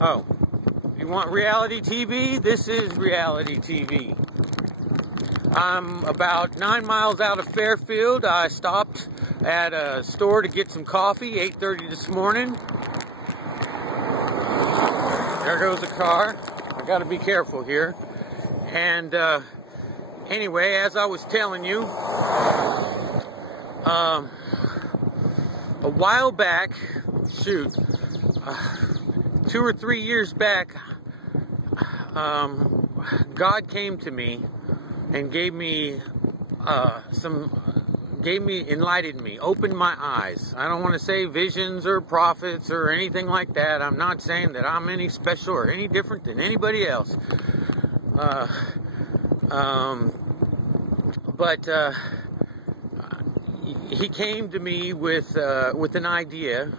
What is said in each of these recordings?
Oh, you want reality TV? This is reality TV. I'm about 9 miles out of Fairfield. I stopped at a store to get some coffee, 8:30 this morning. There goes a car. I gotta be careful here. And anyway, as I was telling you, a while back, 2 or 3 years back, God came to me and enlightened me, opened my eyes. I don't want to say visions or prophets or anything like that. I'm not saying that I'm any special or any different than anybody else. But he came to me with an idea,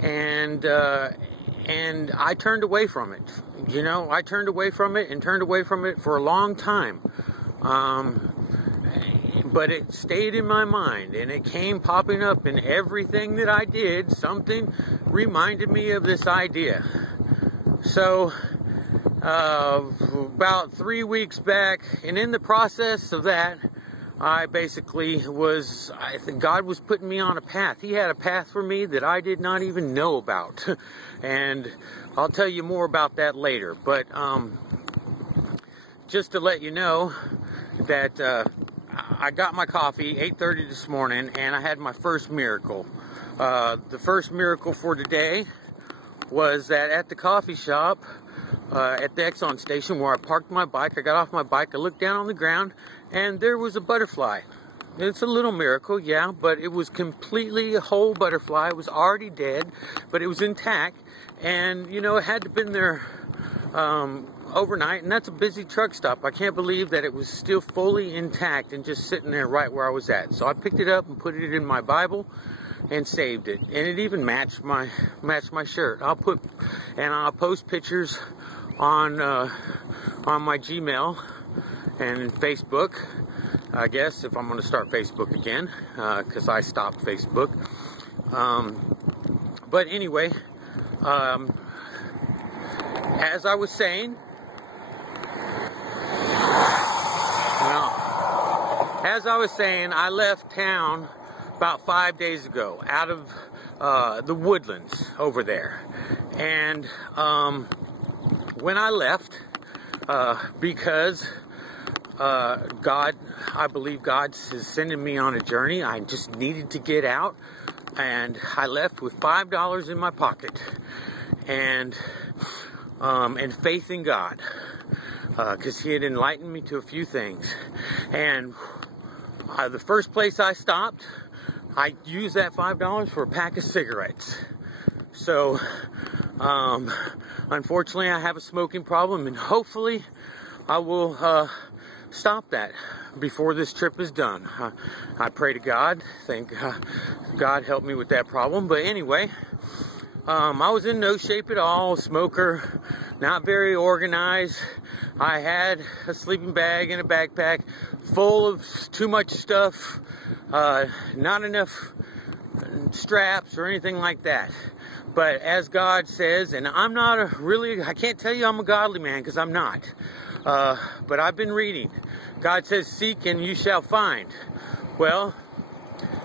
and I turned away from it. You know, I turned away from it for a long time. But it stayed in my mind, and it came popping up in everything that I did. Something reminded me of this idea. So, about 3 weeks back, and in the process of that, I think God was putting me on a path. He had a path for me that I did not even know about. And I'll tell you more about that later. But, just to let you know that, I got my coffee 8:30 this morning, and I had my first miracle. The first miracle for today was that at the coffee shop, at the Exxon station where I parked my bike, I got off my bike, I looked down on the ground, and there was a butterfly. It's a little miracle, yeah, but it was completely a whole butterfly. It was already dead, but it was intact, and, you know, it had to have been there overnight, and that's a busy truck stop. I can't believe that it was still fully intact and just sitting there right where I was at. So I picked it up and put it in my Bible and saved it, and it even matched my shirt. I'll post pictures on my Gmail and Facebook, I guess, if I'm going to start Facebook again, because I stopped Facebook. But anyway, as I was saying, I left town about 5 days ago, out of the woodlands over there. And when I left, because I believe God is sending me on a journey, I just needed to get out, and I left with $5 in my pocket, and faith in God, because He had enlightened me to a few things. And the first place I stopped, I used that $5 for a pack of cigarettes. So, unfortunately, I have a smoking problem, and hopefully I will stop that before this trip is done. I pray to God, thank God help me with that problem. But anyway, I was in no shape at all, smoker, not very organized. I had a sleeping bag and a backpack full of too much stuff, not enough straps or anything like that. But as God says, and I can't tell you I'm a godly man, because I'm not. But I've been reading. God says, seek and you shall find. Well,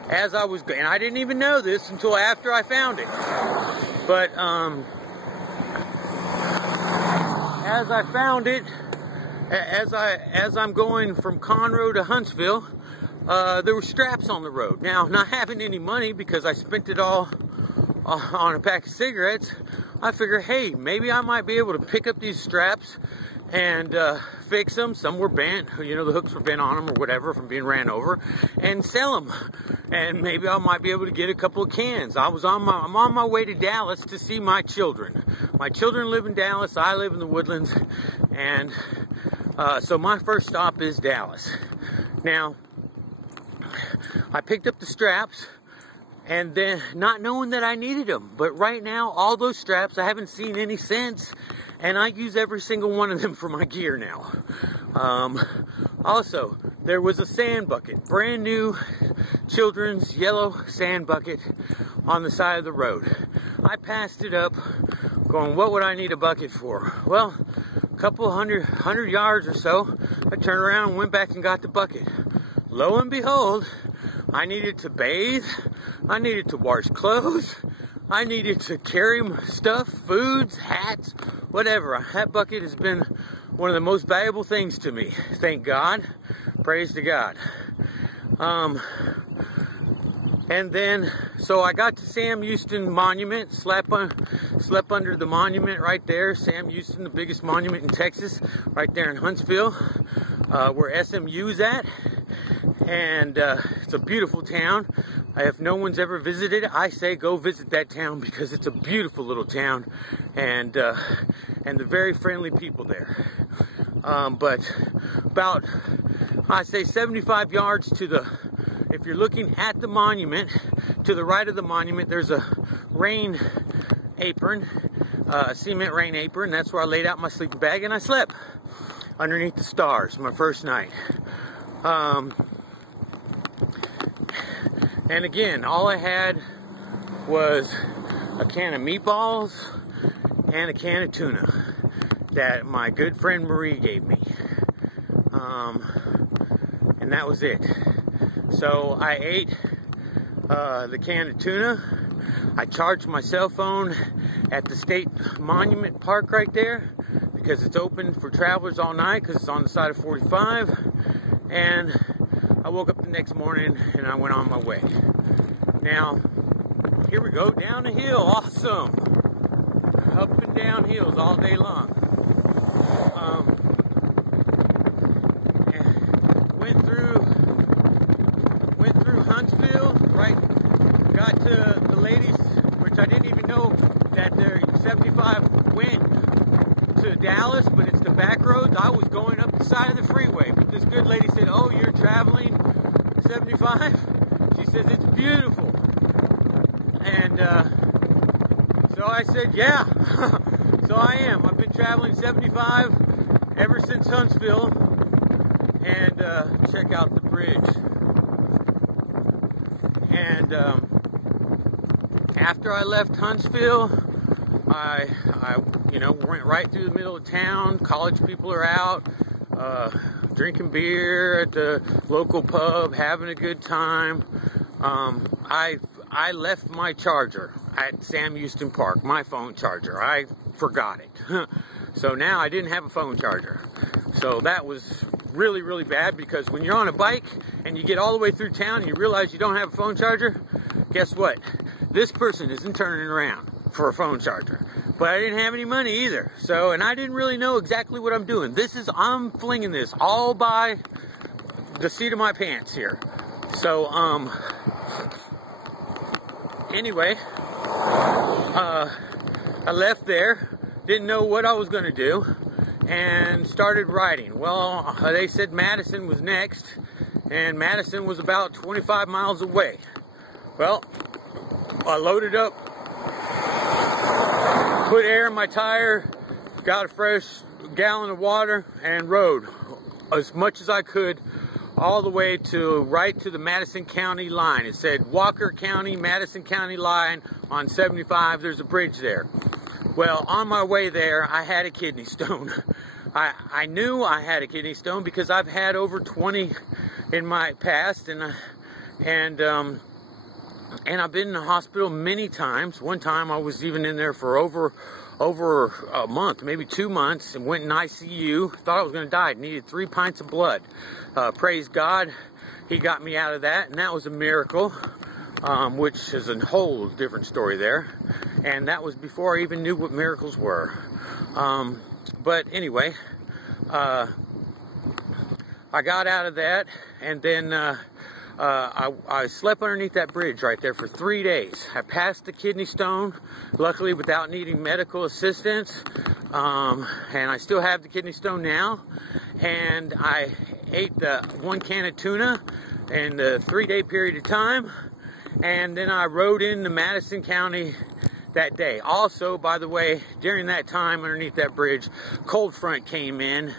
as I was, and I didn't even know this until after I found it. But, as I found it, as I'm going from Conroe to Huntsville, there were straps on the road. Now, not having any money because I spent it all on a pack of cigarettes, I figure, hey, maybe I might be able to pick up these straps and fix them. Some were bent, you know, the hooks were bent on them or whatever from being ran over, and sell them. And maybe I might be able to get a couple of cans. I'm on my way to Dallas to see my children. My children live in Dallas. I live in the Woodlands, and so my first stop is Dallas. Now, I picked up the straps, and then not knowing that I needed them. But right now, all those straps, I haven't seen any since, and I use every single one of them for my gear now. Also, there was a sand bucket, brand new children's yellow sand bucket on the side of the road. I passed it up, going, what would I need a bucket for? Well, a couple hundred yards or so, I turned around and went back and got the bucket. Lo and behold, I needed to bathe, I needed to wash clothes, I needed to carry stuff, foods, hats, whatever. That bucket has been one of the most valuable things to me. Thank God. Praise to God. And then, so I got to Sam Houston Monument, slept under the monument right there. Sam Houston, the biggest monument in Texas, right there in Huntsville, where SMU's at. And it's a beautiful town. If no one's ever visited, I say go visit that town because it's a beautiful little town, and they're very friendly people there. But about, I say 75 yards to the, if you're looking at the monument, to the right of the monument, there's a rain apron, a cement rain apron. That's where I laid out my sleeping bag and I slept underneath the stars my first night. And again, all I had was a can of meatballs and a can of tuna that my good friend Marie gave me. And that was it. So I ate the can of tuna. I charged my cell phone at the state monument park right there because it's open for travelers all night because it's on the side of 45. And I woke up the next morning and I went on my way. Now, here we go, down the hill, awesome. Up and down hills all day long. Went through Huntsville, right, got to the ladies, which I didn't even know that their 75 went to Dallas, but it's the back roads. I was going up the side of the freeway, but this good lady said, oh, you're traveling 75? She says, it's beautiful. And so I said, yeah. So I am. I've been traveling 75 ever since Huntsville. And check out the bridge. And after I left Huntsville, I went right through the middle of town. College people are out, drinking beer at the local pub, having a good time. I left my charger at Sam Houston Park, my phone charger. I forgot it. So now I didn't have a phone charger. So that was really, really bad because when you're on a bike and you get all the way through town and you realize you don't have a phone charger, guess what? This person isn't turning around for a phone charger. But I didn't have any money either. So, and I didn't really know exactly what I'm doing. I'm flinging this all by the seat of my pants here. So, anyway, I left there, didn't know what I was going to do, and started riding. Well, they said Madison was next, and Madison was about 25 miles away. Well, I loaded up, put air in my tire, got a fresh gallon of water, and rode as much as I could all the way right to the Madison County line. It said Walker County, Madison County line on 75. There's a bridge there. Well, on my way there, I had a kidney stone. I knew I had a kidney stone because I've had over 20 in my past, and I've been in the hospital many times. One time I was even in there for over a month, maybe 2 months, and went in ICU. Thought I was going to die. Needed 3 pints of blood. Praise God, He got me out of that, and that was a miracle, which is a whole different story there. And that was before I even knew what miracles were. But anyway, I got out of that, and then I slept underneath that bridge right there for 3 days. I passed the kidney stone, luckily without needing medical assistance, and I still have the kidney stone now. And I ate the 1 can of tuna in the 3-day period of time, And then I rode into Madison County that day. Also, by the way, during that time underneath that bridge, cold front came in,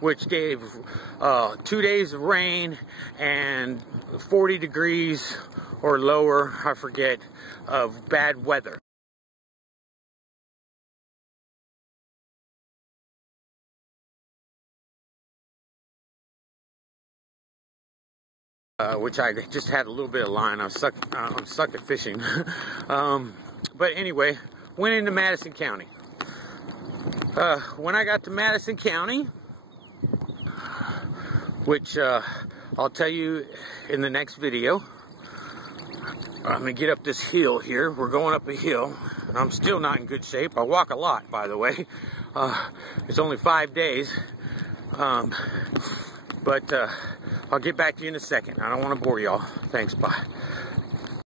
which gave 2 days of rain and 40 degrees or lower, I forget, of bad weather. Which I just had a little bit of line. I'm stuck at fishing. But anyway, went into Madison County. When I got to Madison County, which I'll tell you in the next video, I'm going to get up this hill here. We're going up a hill. I'm still not in good shape. I walk a lot, by the way. It's only 5 days. But I'll get back to you in a second. I don't want to bore y'all. Thanks, bye.